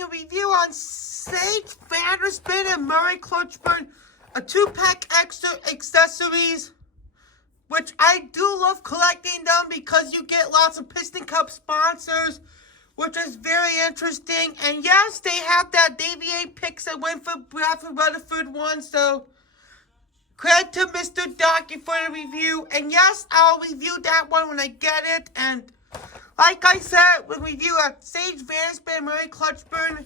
making a review on Sage, Vanderspin and Murray Clutchburn, a 2-pack extra accessories, which I do love collecting them because you get lots of Piston Cup sponsors, which is very interesting. And yes, they have that DVA Pixar win for Bradford Rutherford one, so credit to Mr. Docky for the review. And yes, I'll review that one when I get it. And like I said, we'll review Sage, Vanderspin and Murray Clutchburn.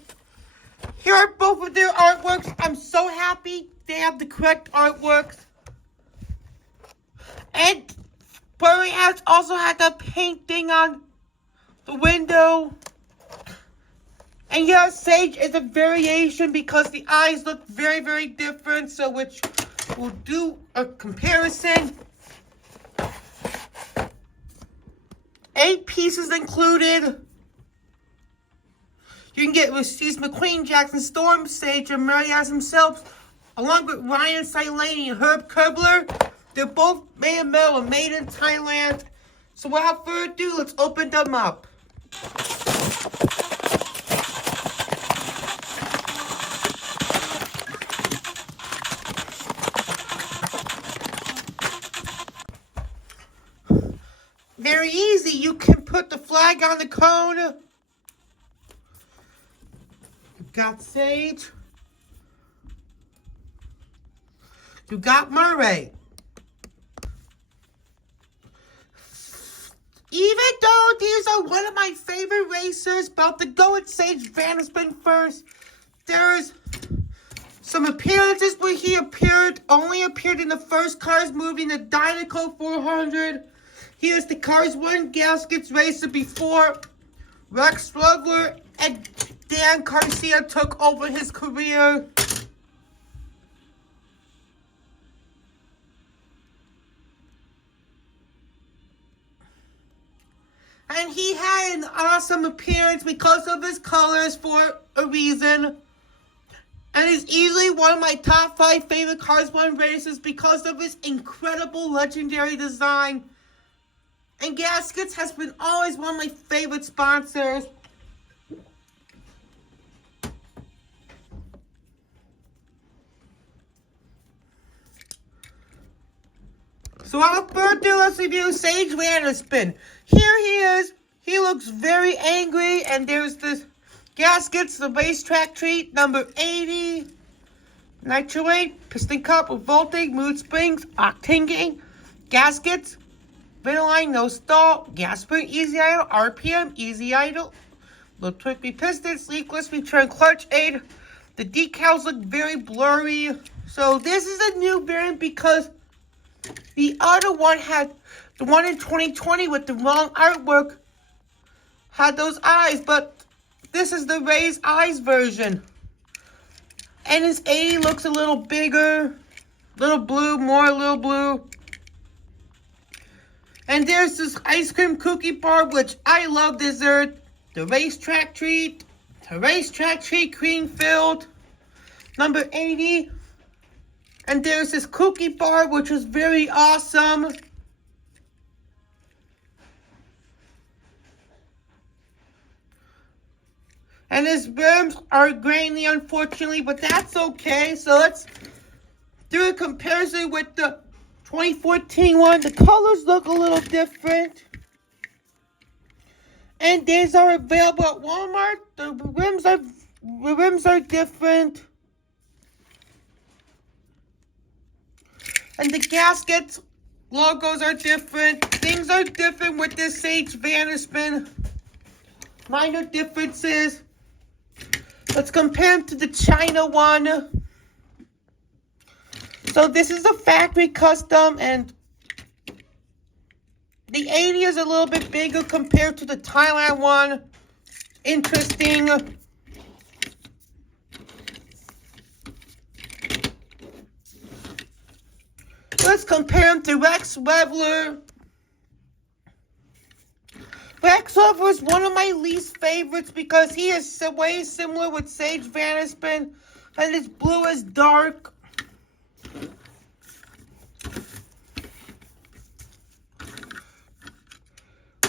Here are both of their artworks. I'm so happy they have the correct artworks. And Murray has also had the painting on the window. And yes, Sage is a variation because the eyes look very, very different. So which we'll do a comparison. 8 pieces included. You can get with Steve McQueen, Jackson Storm, Sage, and Murray as himself, along with Ryan Silani and Herb Kerbler. They're both made in metal and made in Thailand. So without further ado, let's open them up. Very easy. You can put the flag on the cone. You got Sage. You got Murray. Even though these are one of my favorite racers, about to go with Sage Vanderspin first, there's some appearances where he only appeared in the first Cars movie in the Dinoco 400. Here's the Cars 1 Gaskets racer before Rex Rugler and Dan Garcia took over his career. And he had an awesome appearance because of his colors for a reason. And is easily one of my top 5 favorite Cars 1 racers because of his incredible legendary design. And Gaskets has been always one of my favorite sponsors. So without further ado, let's review Sage Vanderspin. Here he is. He looks very angry. And there's the Gaskets, the racetrack treat, number 80. Nitro 8, Piston Cup, Revolting, Mood Springs, Octane Gain, Gaskets, Vitaline, No Stall, Gas Spring, Easy Idle, RPM, Easy Idle, Little Twinkly Piston, Sleepless Return Clutch Aid. The decals look very blurry. So this is a new variant because the other one had, the one in 2020 with the wrong artwork, had those eyes. But this is the raised eyes version. And his 80 looks a little bigger, little blue, more little blue. And there's this ice cream cookie bar, which I love dessert. The racetrack treat, cream filled, number 80. And there's this cookie bar, which is very awesome. And his rims are grainy, unfortunately, but that's okay. So let's do a comparison with the 2014 one. The colors look a little different. And these are available at Walmart. The rims are different. And the gaskets logos are different. Things are different with this Sage Vanderspin. Minor differences. Let's compare them to the China one. So this is a factory custom, and the 80 is a little bit bigger compared to the Thailand one. Interesting. Let's compare them to Rex Revler. Rex Revler is one of my least favorites because he is way similar with Sage Vanderspin, and his blue is dark.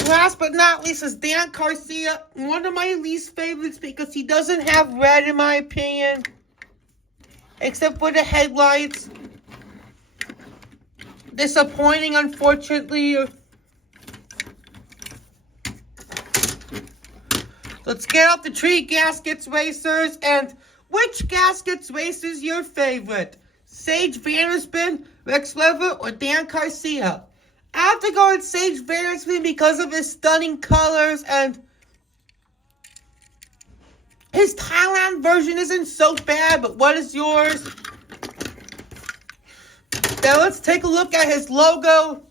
last but not least is Dan Garcia. One of my least favorites because he doesn't have red in my opinion. Except for the headlights. Disappointing, unfortunately. Let's get out the tree gaskets racers. And which gaskets racer is your favorite? Sage Vanderspin, Rex Lever, or Dan Garcia? I have to go with Sage Vanderspin because of his stunning colors, and his Thailand version isn't so bad, but what is yours? Now let's take a look at his logo.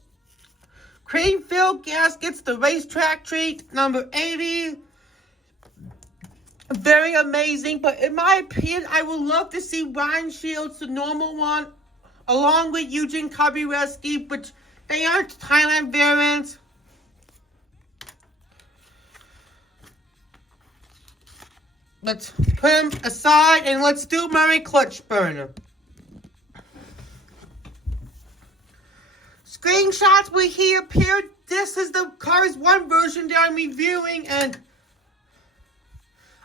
Cream-filled gaskets, the racetrack treat, number 80. Very amazing, but in my opinion, I would love to see Ryan Shields, the normal one, along with Eugene Kabireski, which they aren't Thailand variants. Let's put him aside and let's do Murray Clutchburn. Screenshots where he appeared. This is the Cars 1 version that I'm reviewing, and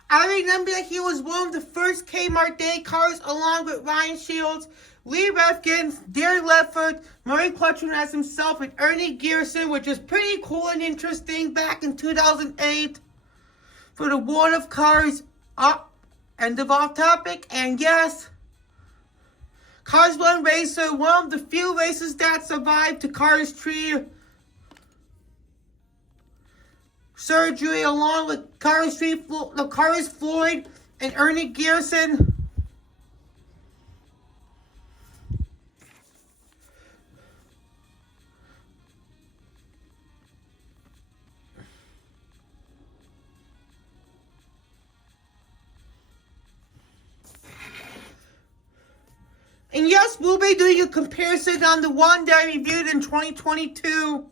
I remember that he was one of the first Kmart Day cars along with Ryan Shields, Lee Refkins, Darren Leffert, Murray Clutchburn as himself, and Ernie Gearson, which is pretty cool and interesting back in 2008 for the World of Cars. End of off topic, and yes, Cars 1 racer, one of the few races that survived to Cars 3 surgery, along with Cars 3, the Cars Floyd and Ernie Gearson. And yes, we'll be doing a comparison on the one that I reviewed in 2022.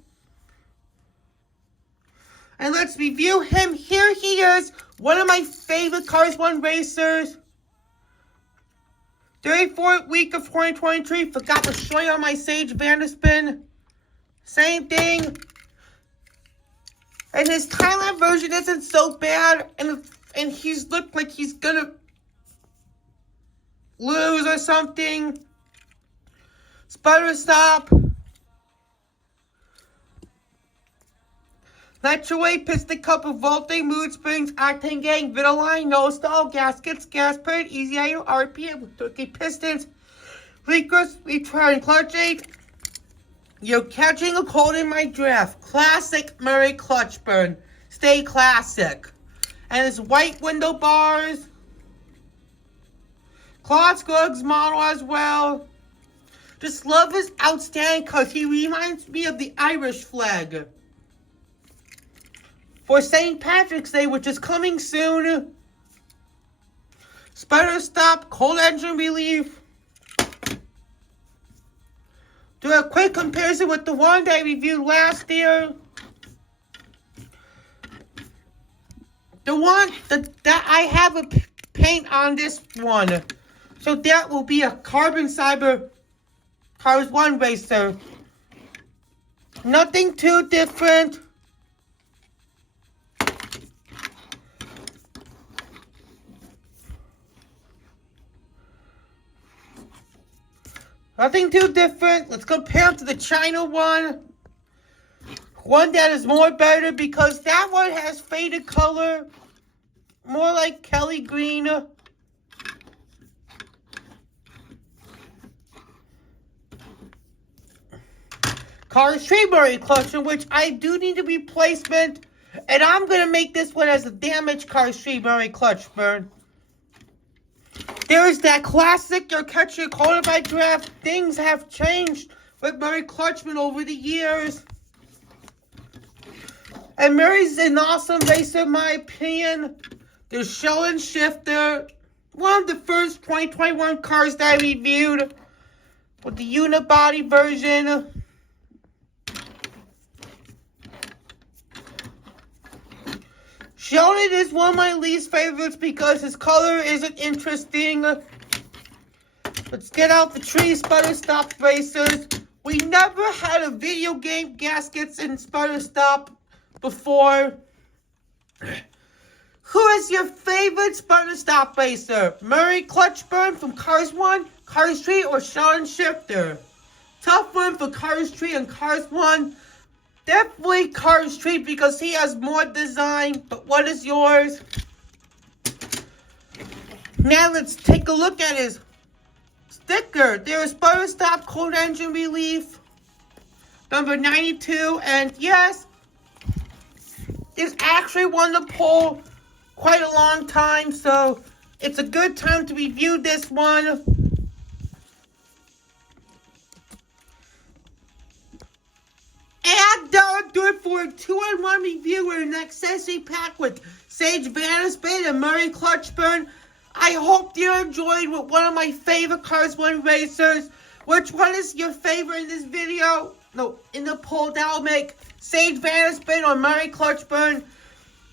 And let's review him. Here he is, one of my favorite Cars 1 racers. 34th week of 2023. Forgot to show you on my Sage Vanderspin. Same thing. And his Thailand version isn't so bad. And he's looked like he's gonna lose or something. Sputter stop. Nitroway, piston couple, vaulting, mood springs, octane gang, Vitaline, no stall, gaskets, gas pad, easy idle, RPM with 30 pistons, leakers, return clutch 8. You're catching a cold in my draft. Classic Murray Clutchburn. Stay classic. And his white window bars. Claude Scruggs model as well. Just love his outstanding because he reminds me of the Irish flag. For St. Patrick's Day, which is coming soon. Sputter stop, cold engine relief. Do a quick comparison with the one that I reviewed last year. The one that I have a paint on this one. So that will be a Carbon Cyber Cars 1 racer. Nothing too different. Nothing too different. Let's compare it to the China one. One that is more better because that one has faded color. More like Kelly green. Cars 3 Murray Clutchburn, which I do need a replacement. And I'm going to make this one as a damaged Cars 3 Murray Clutchburn. There is that classic, you're catching a cold in my draft. Things have changed with Murray Clutchburn over the years. And Murray's an awesome racer in my opinion. The show and shifter. One of the first 2021 cars that I reviewed. With the unibody version. Sheldon is one of my least favorites because his color isn't interesting. Let's get out the tree sputter stop racers. We never had a video game gaskets in sputter stop before. Who is your favorite Spartan Stop Racer? Murray Clutchburn from Cars 1, Cars 3, or Sean Shifter? Tough one for Cars 3 and Cars 1. Definitely Cars 3 because he has more design. But what is yours? Now let's take a look at his sticker. There is Spartan Stop Cold Engine Relief. Number 92. And yes, it's actually won the poll quite a long time, so it's a good time to review this one. And that'll do it for a 2-in-1 review with an accessory pack with Sage Vanderspin and Murray Clutchburn. I hope you enjoyed with one of my favorite Cars 1 racers. Which one is your favorite in this video? No, in the poll that'll make Sage Vanderspin or Murray Clutchburn.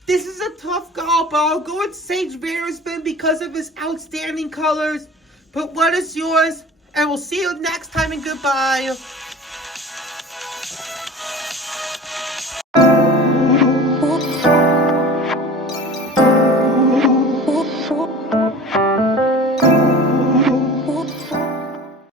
This is a tough call, but I'll go with Sage Vanderspin because of his outstanding colors. But what is yours? And we'll see you next time, and goodbye.